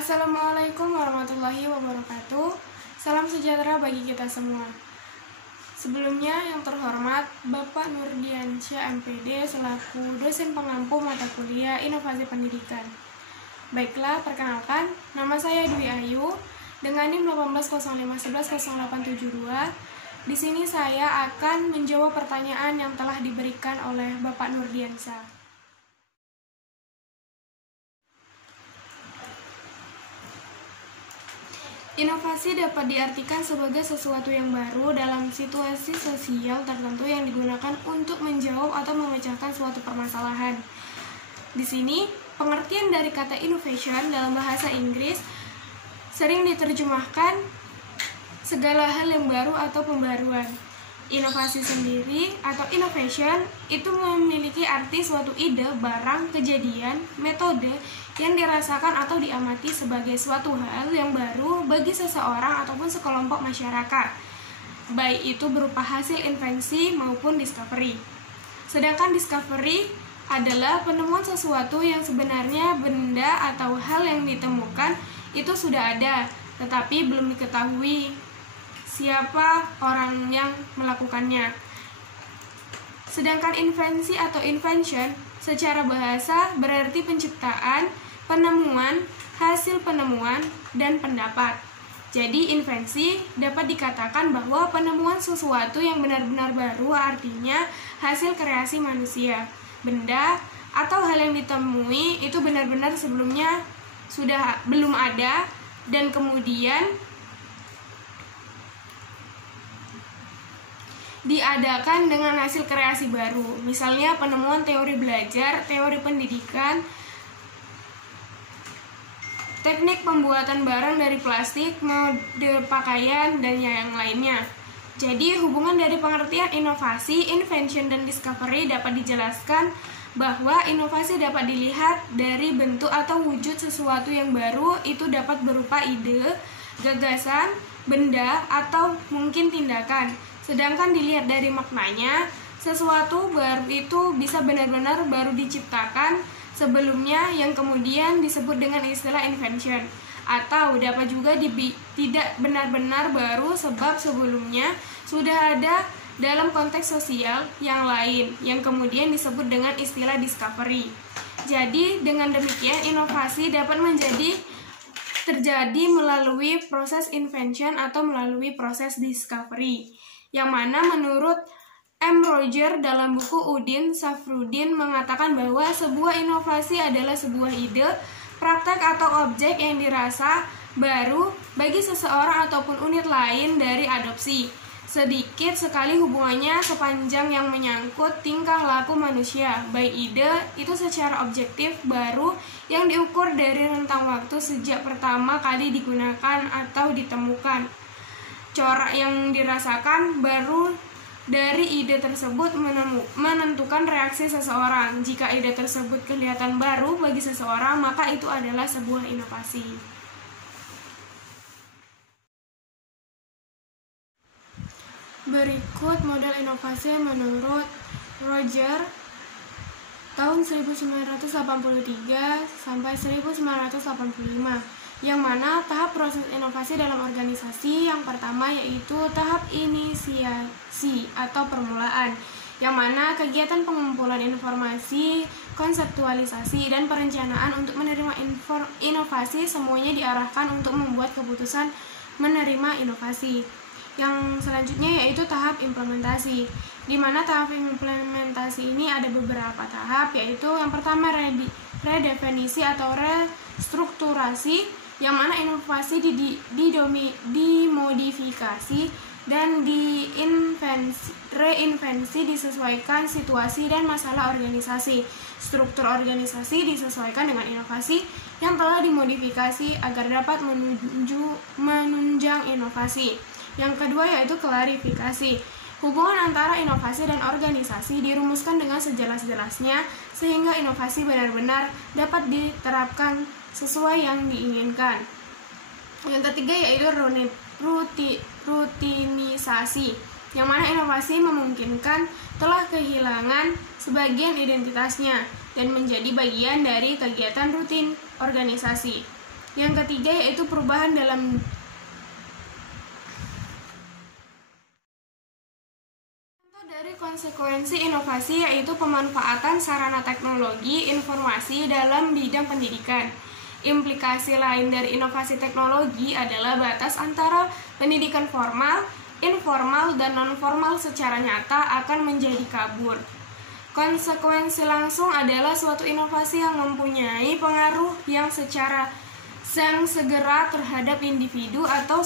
Assalamualaikum warahmatullahi wabarakatuh. Salam sejahtera bagi kita semua. Sebelumnya yang terhormat Bapak Nurdiansyah MPD selaku dosen pengampu mata kuliah Inovasi Pendidikan. Baiklah, perkenalkan, nama saya Dwi Ayu dengan NIM 1805110872. Di sini saya akan menjawab pertanyaan yang telah diberikan oleh Bapak Nurdiansyah. Inovasi dapat diartikan sebagai sesuatu yang baru dalam situasi sosial tertentu yang digunakan untuk menjawab atau memecahkan suatu permasalahan. Di sini, pengertian dari kata innovation dalam bahasa Inggris sering diterjemahkan segala hal yang baru atau pembaruan. Inovasi sendiri atau innovation itu memiliki arti suatu ide, barang, kejadian, metode yang dirasakan atau diamati sebagai suatu hal yang baru bagi seseorang ataupun sekelompok masyarakat, baik itu berupa hasil invensi maupun discovery. Sedangkan discovery adalah penemuan sesuatu yang sebenarnya benda atau hal yang ditemukan itu sudah ada, tetapi belum diketahui siapa orang yang melakukannya. Sedangkan invensi atau invention secara bahasa berarti penciptaan, penemuan, hasil penemuan, dan pendapat. Jadi invensi dapat dikatakan bahwa penemuan sesuatu yang benar-benar baru, artinya hasil kreasi manusia. Benda atau hal yang ditemui itu benar-benar sebelumnya sudah belum ada dan kemudian diadakan dengan hasil kreasi baru. Misalnya penemuan teori belajar, teori pendidikan, teknik pembuatan barang dari plastik, mode pakaian, dan yang lainnya. Jadi hubungan dari pengertian inovasi, invention, dan discovery dapat dijelaskan bahwa inovasi dapat dilihat dari bentuk atau wujud sesuatu yang baru, itu dapat berupa ide, gagasan, benda, atau mungkin tindakan. Sedangkan dilihat dari maknanya, sesuatu baru itu bisa benar-benar baru diciptakan sebelumnya yang kemudian disebut dengan istilah invention. Atau dapat juga tidak benar-benar baru sebab sebelumnya sudah ada dalam konteks sosial yang lain yang kemudian disebut dengan istilah discovery. Jadi dengan demikian inovasi dapat terjadi melalui proses invention atau melalui proses discovery. Yang mana menurut M. Roger dalam buku Udin Safruddin mengatakan bahwa sebuah inovasi adalah sebuah ide, praktek atau objek yang dirasa baru bagi seseorang ataupun unit lain dari adopsi. Sedikit sekali hubungannya sepanjang yang menyangkut tingkah laku manusia, baik ide itu secara objektif baru yang diukur dari rentang waktu sejak pertama kali digunakan atau ditemukan. Corak yang dirasakan baru dari ide tersebut menentukan reaksi seseorang. Jika ide tersebut kelihatan baru bagi seseorang, maka itu adalah sebuah inovasi. Berikut model inovasi menurut Roger tahun 1983 sampai 1985. Yang mana tahap proses inovasi dalam organisasi yang pertama yaitu tahap inisiasi atau permulaan, yang mana kegiatan pengumpulan informasi, konseptualisasi, dan perencanaan untuk menerima inovasi semuanya diarahkan untuk membuat keputusan menerima inovasi. Yang selanjutnya yaitu tahap implementasi, di mana tahap implementasi ini ada beberapa tahap, yaitu yang pertama redefinisi atau restrukturasi, yang mana inovasi dimodifikasi dan reinvensi disesuaikan situasi dan masalah organisasi. Struktur organisasi disesuaikan dengan inovasi yang telah dimodifikasi agar dapat menunjang inovasi. Yang kedua yaitu klarifikasi. Hubungan antara inovasi dan organisasi dirumuskan dengan sejelas-jelasnya sehingga inovasi benar-benar dapat diterapkan sesuai yang diinginkan. Yang ketiga yaitu rutinisasi, yang mana inovasi memungkinkan telah kehilangan sebagian identitasnya dan menjadi bagian dari kegiatan rutin organisasi. Yang ketiga yaitu perubahan dalam dari konsekuensi inovasi yaitu pemanfaatan sarana teknologi informasi dalam bidang pendidikan. Implikasi lain dari inovasi teknologi adalah batas antara pendidikan formal, informal, dan non-formal secara nyata akan menjadi kabur. Konsekuensi langsung adalah suatu inovasi yang mempunyai pengaruh yang segera terhadap individu atau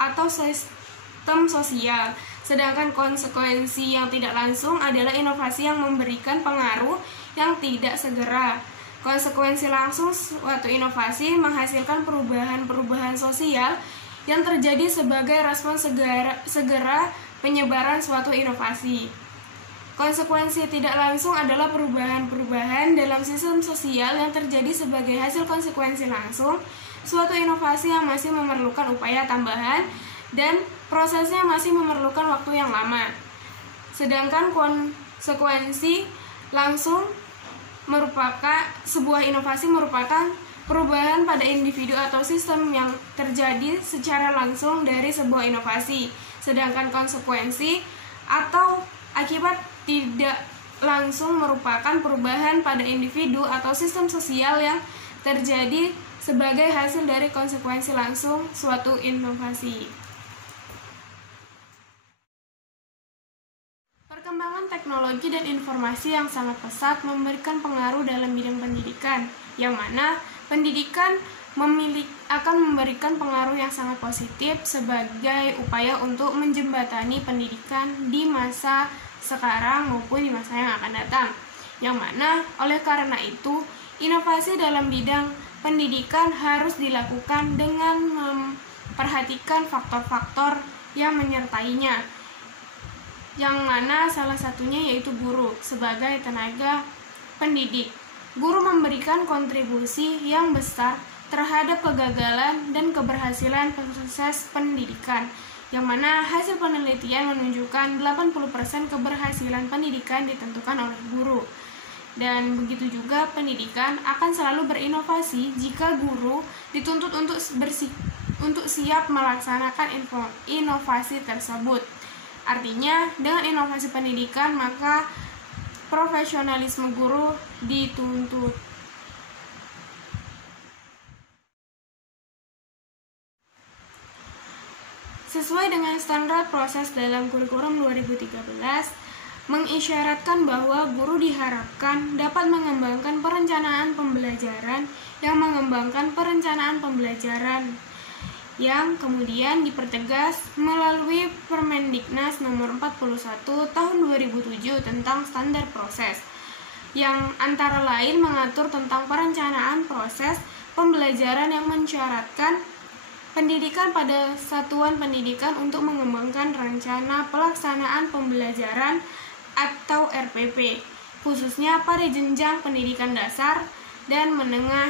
atau sistem sosial. Sedangkan konsekuensi yang tidak langsung adalah inovasi yang memberikan pengaruh yang tidak segera. Konsekuensi langsung suatu inovasi menghasilkan perubahan-perubahan sosial yang terjadi sebagai respon segera penyebaran suatu inovasi. Konsekuensi tidak langsung adalah perubahan-perubahan dalam sistem sosial yang terjadi sebagai hasil konsekuensi langsung suatu inovasi yang masih memerlukan upaya tambahan dan prosesnya masih memerlukan waktu yang lama. Sedangkan konsekuensi langsung sebuah inovasi merupakan perubahan pada individu atau sistem yang terjadi secara langsung dari sebuah inovasi. Sedangkan konsekuensi atau akibat tidak langsung merupakan perubahan pada individu atau sistem sosial yang terjadi sebagai hasil dari konsekuensi langsung suatu inovasi. Perkembangan teknologi dan informasi yang sangat pesat memberikan pengaruh dalam bidang pendidikan, yang mana pendidikan akan memberikan pengaruh yang sangat positif sebagai upaya untuk menjembatani pendidikan di masa sekarang maupun di masa yang akan datang. Yang mana oleh karena itu, inovasi dalam bidang pendidikan harus dilakukan dengan memperhatikan faktor-faktor yang menyertainya. Yang mana salah satunya yaitu guru sebagai tenaga pendidik. Guru memberikan kontribusi yang besar terhadap kegagalan dan keberhasilan proses pendidikan, yang mana hasil penelitian menunjukkan 80% keberhasilan pendidikan ditentukan oleh guru. Dan begitu juga pendidikan akan selalu berinovasi jika guru dituntut untuk siap melaksanakan inovasi tersebut. Artinya, dengan inovasi pendidikan maka profesionalisme guru dituntut. Sesuai dengan standar proses dalam kurikulum 2013, mengisyaratkan bahwa guru diharapkan dapat mengembangkan perencanaan pembelajaran yang kemudian dipertegas melalui Permendiknas nomor 41 tahun 2007 tentang standar proses, yang antara lain mengatur tentang perencanaan proses pembelajaran yang mensyaratkan pendidikan pada satuan pendidikan untuk mengembangkan rencana pelaksanaan pembelajaran atau RPP, khususnya pada jenjang pendidikan dasar dan menengah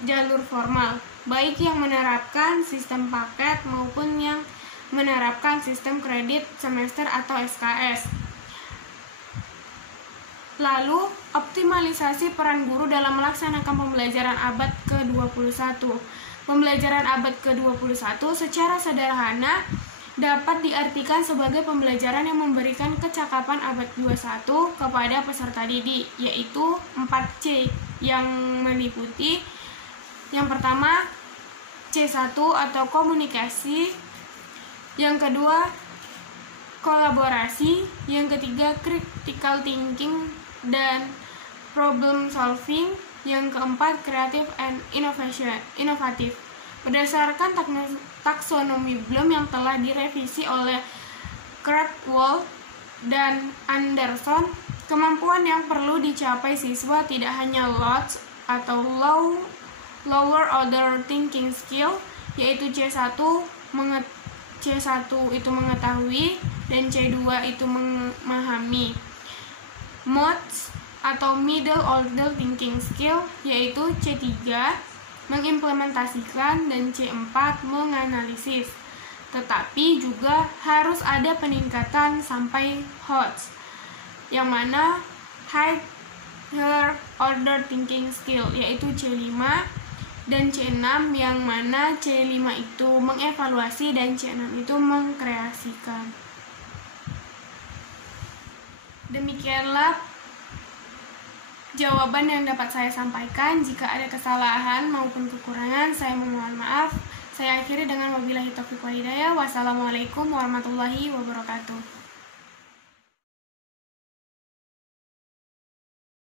jalur formal, baik yang menerapkan sistem paket maupun yang menerapkan sistem kredit semester atau SKS. Lalu, optimalisasi peran guru dalam melaksanakan pembelajaran abad ke-21. Pembelajaran abad ke-21 secara sederhana dapat diartikan sebagai pembelajaran yang memberikan kecakapan abad 21 kepada peserta didik, yaitu 4C yang meliputi yang pertama C1 atau komunikasi, yang kedua kolaborasi, yang ketiga critical thinking dan problem solving, yang keempat creative and inovatif. Berdasarkan taksonomi Bloom yang telah direvisi oleh Krathwohl dan Anderson, kemampuan yang perlu dicapai siswa tidak hanya LOTS atau lower order thinking skill, yaitu C1 itu mengetahui dan C2 itu memahami. MODS atau middle order thinking skill, yaitu C3 mengimplementasikan dan C4 menganalisis. Tetapi juga harus ada peningkatan sampai HOTS, yang mana higher order thinking skill, yaitu C5 dan C6, yang mana C5 itu mengevaluasi dan C6 itu mengkreasikan. Demikianlah jawaban yang dapat saya sampaikan. Jika ada kesalahan maupun kekurangan, saya memohon maaf. Saya akhiri dengan wabillahi taufiq wal hidayah. Wassalamualaikum warahmatullahi wabarakatuh.